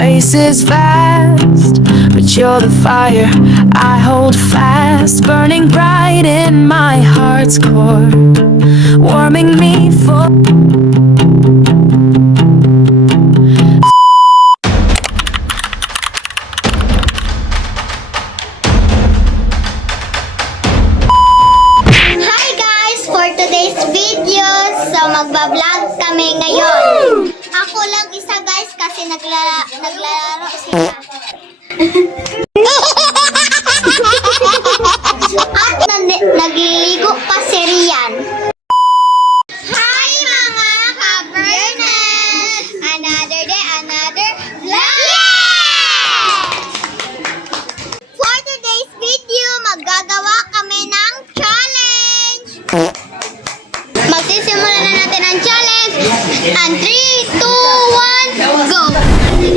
space is vast, but you're the fire I hold fast, burning bright in my heart's core, warming me for. Hi guys! For today's video, so magbablog kami ngayon. Ako lang isa guys kasi naglalaro sila. At nagliligo pa si Rian. Hi mga ka-Berners! Another day, another vlog! For today's video, maggagawa kami ng challenge! Magsisimula na natin ang challenge. And 3, 2, 1, go!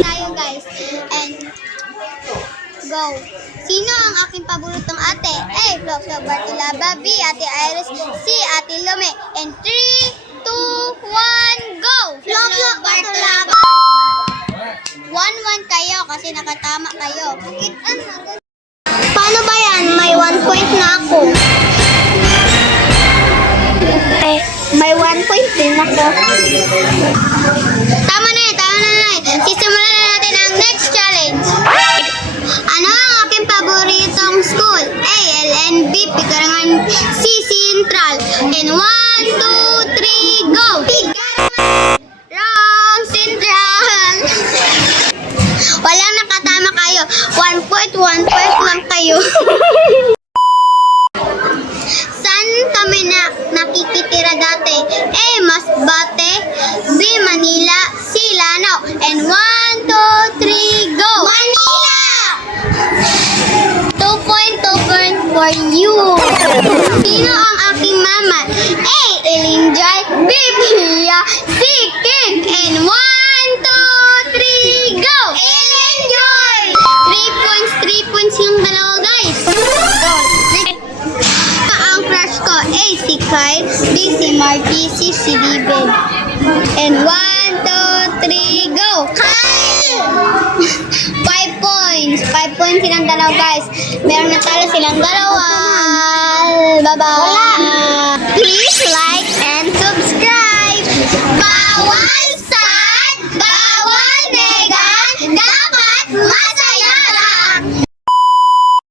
Tayo guys. And go. Sino ang aking paboritong ate? A. Flopflop Bartolaba. B. Ate Iris. C. Ate Lume. And 3, 2, 1, go! Flopflop Bartolaba. 1-1 kayo kasi nakatama kayo. Paano ba yan? May 1 point na ako. May 1 point din ako. Tama na yan, tama na yan. Sisimulan na natin ang next challenge. Ano ang aking paboritong school? A. LNB, Pikarangan. C. Central. And 1, 2, 3, go! Wrong! Central! Walang nakatama kayo. 1 point lang kayo. Saan kami nakikitira dati? A. Masbate. B. Manila. C. Lanao. And 1, 2, 3, go! Manila! 2 point for you. Sino ang aking mama? A. Elinjay. B. Pia. C. King. And 1, 2, 3, go! Elinjay! 3 points yung dalawa guys. Go! Ang crush ko, A. Si Kyle. B. Si Marty. C. Si David. And 1, 2, 3, go! Kyle! 5 points. 5 points silang dalawa guys. Meron na talo silang dalawa. Bye-bye. Please like